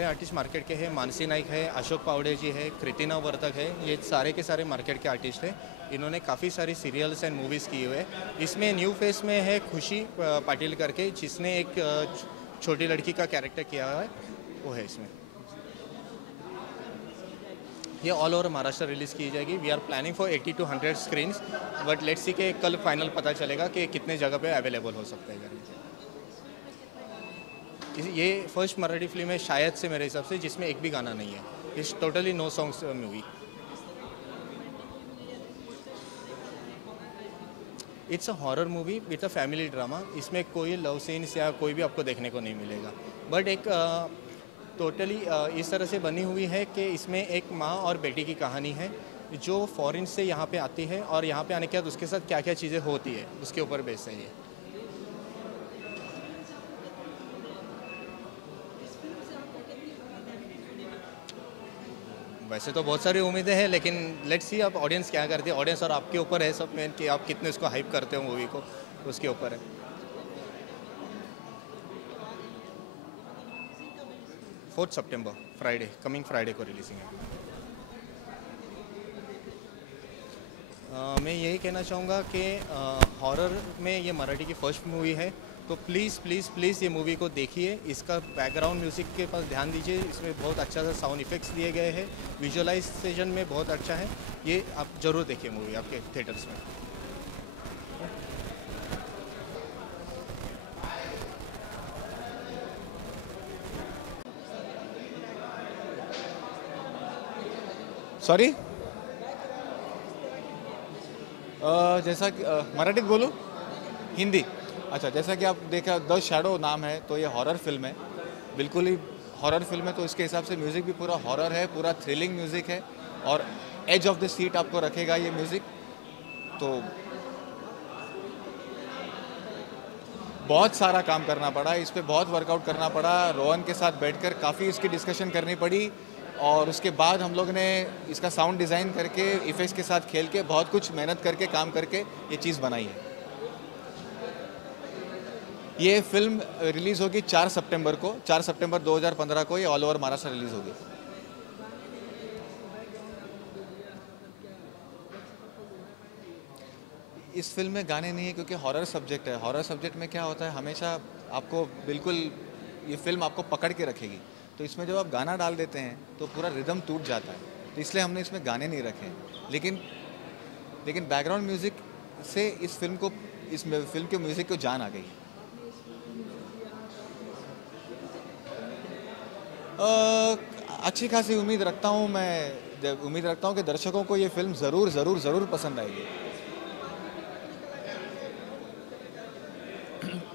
सारे artist market के हैं। मानसी नाइक है, अशोक पावड़े जी है, कृतिना वर्तक है, ये सारे के सारे मार्केट के आर्टिस्ट हैं। इन्होंने काफ़ी सारी सीरियल्स एंड मूवीज़ किए हुए हैं। इसमें न्यू फेस में है खुशी पाटिल करके, जिसने एक छोटी लड़की का कैरेक्टर किया हुआ है, वो है इसमें। ये ऑल ओवर महाराष्ट्र रिलीज़ की जाएगी। We are planning for 80 to 100 screens, but let's see के कल फाइनल पता चलेगा कि कितने जगह पे अवेलेबल हो सकता है। ये फर्स्ट मराठी फिल्म है शायद से मेरे हिसाब से जिसमें एक भी गाना नहीं है। It's totally no songs movie. It's a horror movie with a family drama. इसमें कोई लव सीन्स या कोई भी आपको देखने को नहीं मिलेगा, बट एक टोटली इस तरह से बनी हुई है कि इसमें एक माँ और बेटी की कहानी है जो फॉरेन से यहाँ पे आती है, और यहाँ पे आने के बाद उसके साथ क्या क्या चीज़ें होती है उसके ऊपर बेस है ये। वैसे तो बहुत सारी उम्मीदें हैं, लेकिन लेट्स सी आप ऑडियंस क्या करती है। ऑडियंस और आपके ऊपर है सब में कि आप कितने उसको हाइप करते हो मूवी को, उसके ऊपर है। 4 सितंबर फ्राइडे, कमिंग फ्राइडे को रिलीजिंग है। मैं यही कहना चाहूँगा कि हॉरर में ये मराठी की फर्स्ट मूवी है, तो प्लीज़ प्लीज़ प्लीज़ ये मूवी को देखिए। इसका बैकग्राउंड म्यूज़िक के पास ध्यान दीजिए, इसमें बहुत अच्छा सा साउंड इफ़ेक्ट्स दिए गए हैं, विजुअलाइजेशन में बहुत अच्छा है। ये आप ज़रूर देखिए मूवी आपके थिएटर्स में। सॉरी, जैसा कि मराठीत बोलूँ, हिंदी। अच्छा, जैसा कि आप देखा द शैडो नाम है, तो ये हॉरर फिल्म है, बिल्कुल ही हॉरर फिल्म है। तो इसके हिसाब से म्यूज़िक भी पूरा हॉरर है, पूरा थ्रिलिंग म्यूज़िक है, और एज ऑफ द सीट आपको रखेगा ये म्यूज़िक। तो बहुत सारा काम करना पड़ा इस पर, बहुत वर्कआउट करना पड़ा। रोहन के साथ बैठकर काफ़ी इसकी डिस्कशन करनी पड़ी, और उसके बाद हम लोग ने इसका साउंड डिज़ाइन करके इफेक्ट्स के साथ खेल के बहुत कुछ मेहनत करके काम करके ये चीज़ बनाई है। ये फिल्म रिलीज़ होगी 4 सितंबर को, 4 सितंबर 2015 को ये ऑल ओवर महाराष्ट्र रिलीज़ होगी। इस फिल्म में गाने नहीं है क्योंकि हॉरर सब्जेक्ट है। हॉरर सब्जेक्ट में क्या होता है, हमेशा आपको बिल्कुल ये फिल्म आपको पकड़ के रखेगी। तो इसमें जब आप गाना डाल देते हैं तो पूरा रिदम टूट जाता है, तो इसलिए हमने इसमें गाने नहीं रखे हैं। लेकिन बैकग्राउंड म्यूज़िक से इस फिल्म के म्यूज़िक को जान आ गई। अच्छी खासी उम्मीद रखता हूँ मैं, उम्मीद रखता हूँ कि दर्शकों को ये फिल्म ज़रूर ज़रूर ज़रूर पसंद आएगी।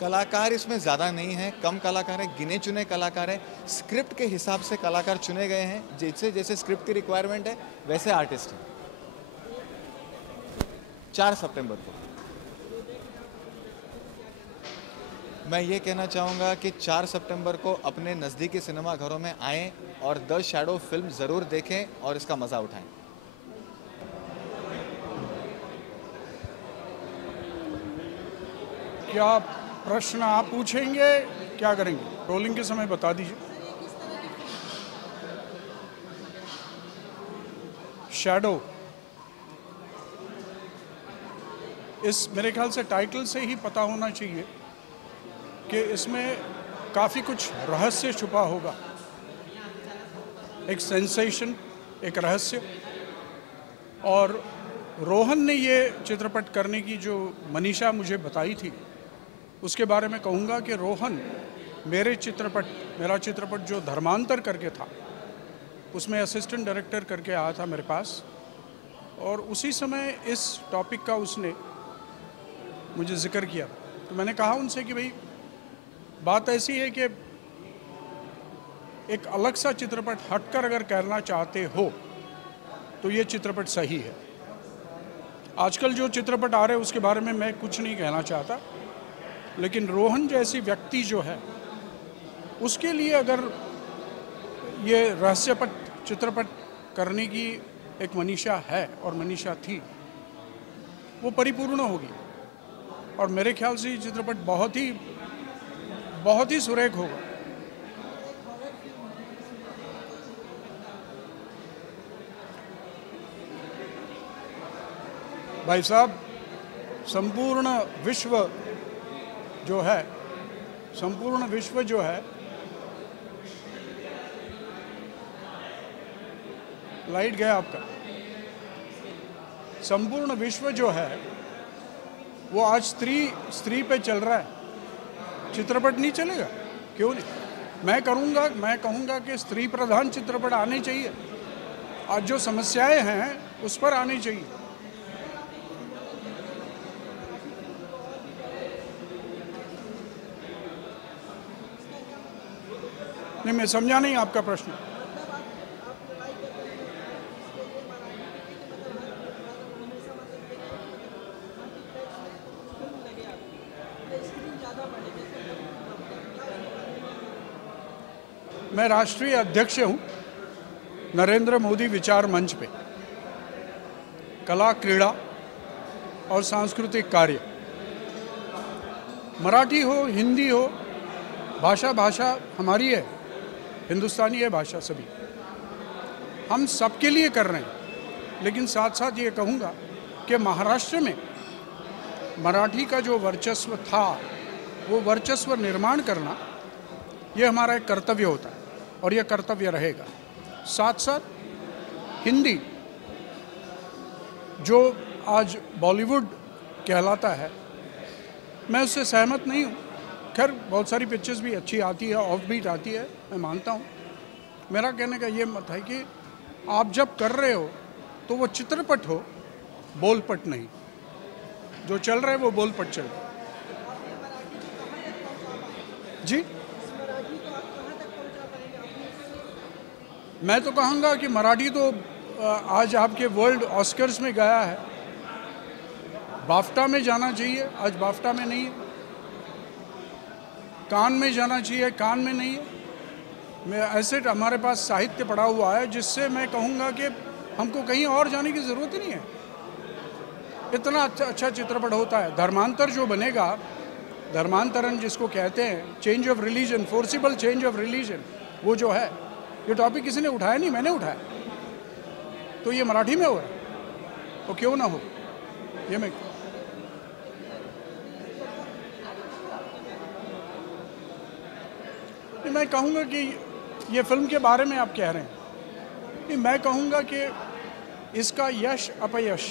कलाकार इसमें ज़्यादा नहीं हैं, कम कलाकार हैं, गिने चुने कलाकार हैं। स्क्रिप्ट के हिसाब से कलाकार चुने गए हैं, जैसे जैसे स्क्रिप्ट की रिक्वायरमेंट है वैसे आर्टिस्ट हैं। 4 सितंबर को मैं ये कहना चाहूँगा कि 4 सितंबर को अपने नज़दीकी सिनेमा घरों में आएँ और द शैडो फिल्म ज़रूर देखें और इसका मज़ा उठाएं। क्या प्रश्न आप पूछेंगे, क्या करेंगे? रोलिंग के समय बता दीजिए। शैडो, इस मेरे ख्याल से टाइटल से ही पता होना चाहिए कि इसमें काफ़ी कुछ रहस्य छुपा होगा। एक सेंसेशन, एक रहस्य। और रोहन ने ये चित्रपट करने की जो मनीषा मुझे बताई थी, उसके बारे में कहूँगा कि रोहन मेरा चित्रपट जो धर्मांतर करके था, उसमें असिस्टेंट डायरेक्टर करके आया था मेरे पास, और उसी समय इस टॉपिक का उसने मुझे जिक्र किया। तो मैंने कहा उनसे कि भाई बात ऐसी है कि एक अलग सा चित्रपट हटकर अगर करना चाहते हो तो ये चित्रपट सही है। आजकल जो चित्रपट आ रहे हैं उसके बारे में मैं कुछ नहीं कहना चाहता, लेकिन रोहन जैसी व्यक्ति जो है उसके लिए अगर ये रहस्यपट चित्रपट करने की एक मनीषा है और मनीषा थी, वो परिपूर्ण होगी। और मेरे ख्याल से ये चित्रपट बहुत ही सुरेख होगा। भाई साहब, संपूर्ण विश्व जो है, संपूर्ण विश्व जो है, लाइट गया आपका, संपूर्ण विश्व जो है वो आज स्त्री पे चल रहा है। चित्रपट नहीं चलेगा? क्यों नहीं? मैं कहूँगा कि स्त्री प्रधान चित्रपट आने चाहिए। आज जो समस्याएं हैं उस पर आनी चाहिए। नहीं, मैं समझा नहीं आपका प्रश्न। मैं राष्ट्रीय अध्यक्ष हूं नरेंद्र मोदी विचार मंच पे। कला, क्रीड़ा और सांस्कृतिक कार्य, मराठी हो, हिंदी हो, भाषा हमारी है, हिंदुस्तानी है भाषा, सभी हम सबके लिए कर रहे हैं। लेकिन साथ साथ ये कहूँगा कि महाराष्ट्र में मराठी का जो वर्चस्व था, वो वर्चस्व निर्माण करना ये हमारा एक कर्तव्य होता है और ये कर्तव्य रहेगा। साथ साथ हिंदी जो आज बॉलीवुड कहलाता है, मैं उससे सहमत नहीं हूँ। खैर, बहुत सारी पिक्चर्स भी अच्छी आती है, ऑफ बीट आती है, मैं मानता हूँ। मेरा कहने का ये मत है कि आप जब कर रहे हो तो वो चित्रपट हो, बोलपट नहीं। जो चल रहा है वो बोलपट चल रहा है। जी, मैं तो कहूँगा कि मराठी तो आज आपके वर्ल्ड ऑस्कर्स में गया है, बाफ्टा में जाना चाहिए, आज बाफ्टा में नहीं है। कान में जाना चाहिए, कान में नहीं है। मैं ऐसे हमारे पास साहित्य पड़ा हुआ है जिससे मैं कहूँगा कि हमको कहीं और जाने की ज़रूरत ही नहीं है। इतना अच्छा चित्रपट होता है। धर्मांतर जो बनेगा, धर्मांतरण जिसको कहते हैं, change of religion, forcible change of religion, वो जो है, ये टॉपिक किसी ने उठाया नहीं, मैंने उठाया। तो ये मराठी में हो रहा है, तो क्यों ना हो। ये मैं कहूँगा कि ये फिल्म के बारे में आप कह रहे हैं, मैं कहूँगा कि इसका यश अपयश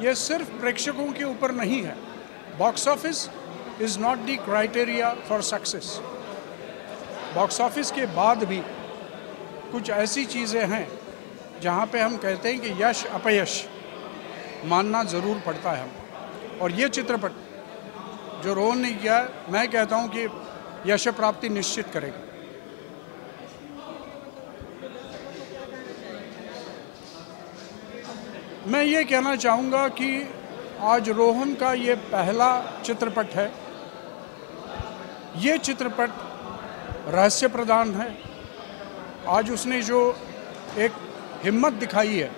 ये सिर्फ प्रेक्षकों के ऊपर नहीं है। Box office is not the criteria for success. Box office के बाद भी कुछ ऐसी चीज़ें हैं जहाँ पे हम कहते हैं कि यश अपयश मानना ज़रूर पड़ता है हम। और ये चित्रपट जो रोहन ने किया है, मैं कहता हूँ कि यश प्राप्ति निश्चित करेगा। मैं ये कहना चाहूँगा कि आज रोहन का ये पहला चित्रपट है। ये चित्रपट रहस्य प्रधान है। आज उसने जो एक हिम्मत दिखाई है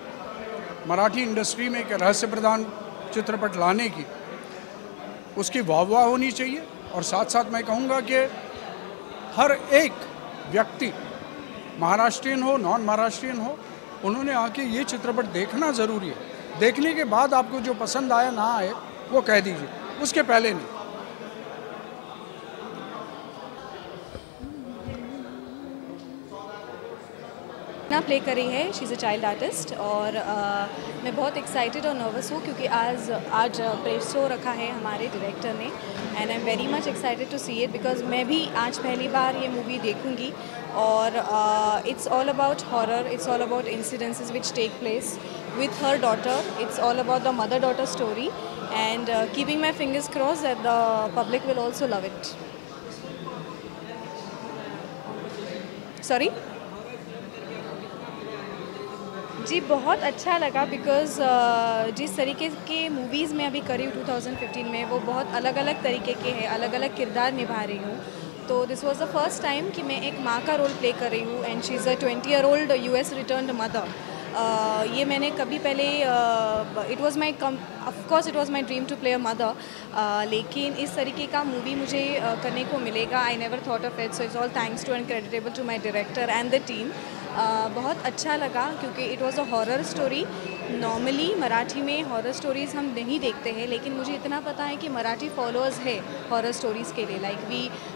मराठी इंडस्ट्री में एक रहस्य प्रधान चित्रपट लाने की, उसकी वाह होनी चाहिए। और साथ साथ मैं कहूँगा कि हर एक व्यक्ति, महाराष्ट्रियन हो, नॉन महाराष्ट्रियन हो, उन्होंने आके ये चित्रपट देखना ज़रूरी है। देखने के बाद आपको जो पसंद आया ना आए वो कह दीजिए, उसके पहले नहीं। प्ले करी है, she is a child artist. और मैं बहुत एक्साइटेड और नर्वस हूँ क्योंकि आज प्रेस शो रखा है हमारे डायरेक्टर ने, and I am very much excited to see it because मैं भी आज पहली बार ये मूवी देखूँगी। और it's all about horror, it's all about incidences which take place with her daughter. It's all about the mother-daughter story, and keeping my fingers crossed that the public will also love it. Sorry? जी बहुत अच्छा लगा because जिस तरीके के movies में अभी करी हूँ 2015 में, वो बहुत अलग अलग तरीके के हैं, अलग अलग किरदार निभा रही हूँ। तो this was the first time कि मैं एक माँ का रोल प्ले कर रही हूँ, and she is a 20-year-old US returned mother. ये मैंने कभी पहले it was my of course it was my dream to play a mother, लेकिन इस तरीके का मूवी मुझे करने को मिलेगा, I never thought of it. So it's all thanks to and creditable to my director and the team. बहुत अच्छा लगा क्योंकि it was a horror story. Normally Marathi में हॉरर स्टोरीज़ हम नहीं देखते हैं, लेकिन मुझे इतना पता है कि मराठी फॉलोअर्स है हॉरर स्टोरीज़ के लिए।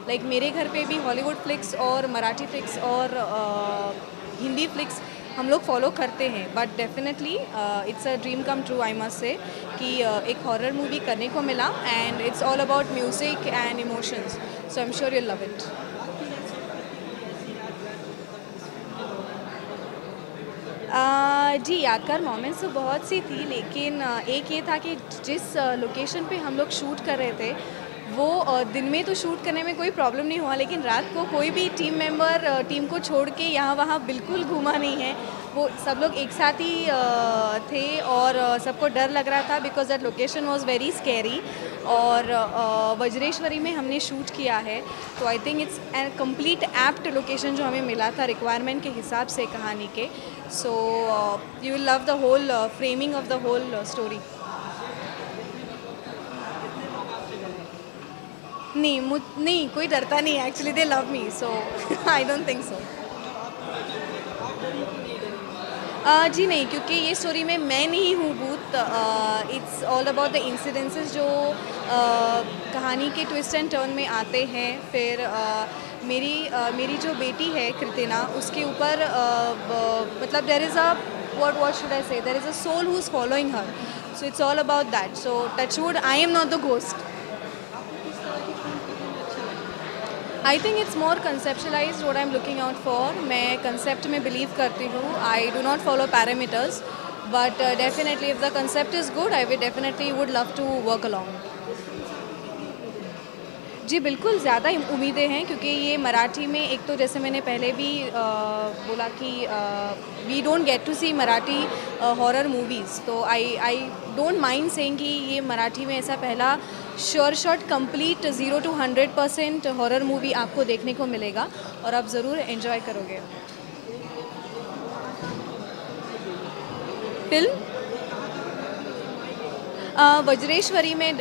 लाइक मेरे घर पे भी हॉलीवुड फ्लिक्स और मराठी फ्लिक्स और हिंदी फ्लिक्स हम लोग फॉलो करते हैं। But definitely it's a dream come true, I must say, कि एक हॉरर मूवी करने को मिला and it's all about music and emotions, so I am sure you love it. जी, यादगार मोमेंट्स तो बहुत सी थी, लेकिन एक ये था कि जिस लोकेशन पे हम लोग शूट कर रहे थे वो दिन में तो शूट करने में कोई प्रॉब्लम नहीं हुआ, लेकिन रात को कोई भी टीम मेंबर टीम को छोड़ के यहाँ वहाँ बिल्कुल घूमा नहीं है। वो सब लोग एक साथ ही थे और सबको डर लग रहा था because that location was very scary. और वज्रेश्वरी में हमने शूट किया है, तो आई think it's a complete apt location जो हमें मिला था रिक्वायरमेंट के हिसाब से कहानी के। So you will love the whole framing of the whole story. नहीं, कोई डरता नहीं, actually they love me, so I don't think so. जी नहीं, क्योंकि ये स्टोरी में मैं नहीं हूँ भूत। It's all about the incidences जो कहानी के ट्विस्ट एंड टर्न में आते हैं। फिर मेरी जो बेटी है कृतिना, उसके ऊपर मतलब there is a what should I say, there is a soul who's following her, so it's all about that. So touchwood, I am not the ghost. I think it's more conceptualized what I am looking out for. मैं concept में believe करती हूँ, I do not follow parameters, but definitely if the concept is good I will definitely would love to work along. जी बिल्कुल, ज़्यादा उम्मीदें हैं क्योंकि ये मराठी में, एक तो जैसे मैंने पहले भी बोला कि we don't get to see Marathi horror movies, तो आई डोंट माइंड सेइंग कि ये मराठी में ऐसा पहला sure shot complete 0 to 100% horror movie आपको देखने को मिलेगा और आप ज़रूर एंजॉय करोगे। फिल्म वज्रेश्वरी में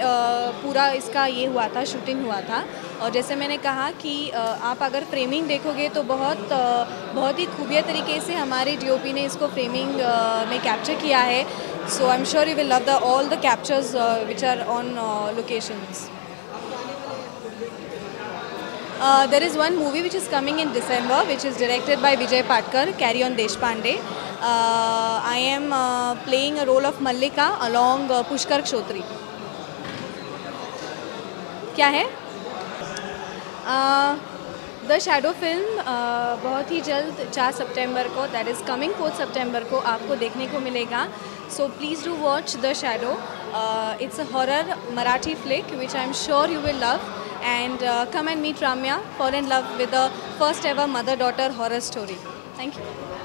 पूरा इसका ये हुआ था, शूटिंग हुआ था। और जैसे मैंने कहा कि आप अगर फ्रेमिंग देखोगे तो बहुत ही खूबिया तरीके से हमारे डीओपी ने इसको फ्रेमिंग में कैप्चर किया है। So I am sure you will love all the captures which are on locations. There is one movie which is coming in December, which is directed by Vijay Patkar, Carry On Deshpande. I am playing a role of Mallika along Pushkar Kshotri. क्या है? The shadow film बहुत ही जल्द 4 सितंबर को, that is coming 4 सितंबर को आपको देखने को मिलेगा। So please do watch the shadow. It's a horror Marathi flick which I am sure you will love, and come and meet Ramya, fall in love with the first ever mother-daughter horror story. Thank you.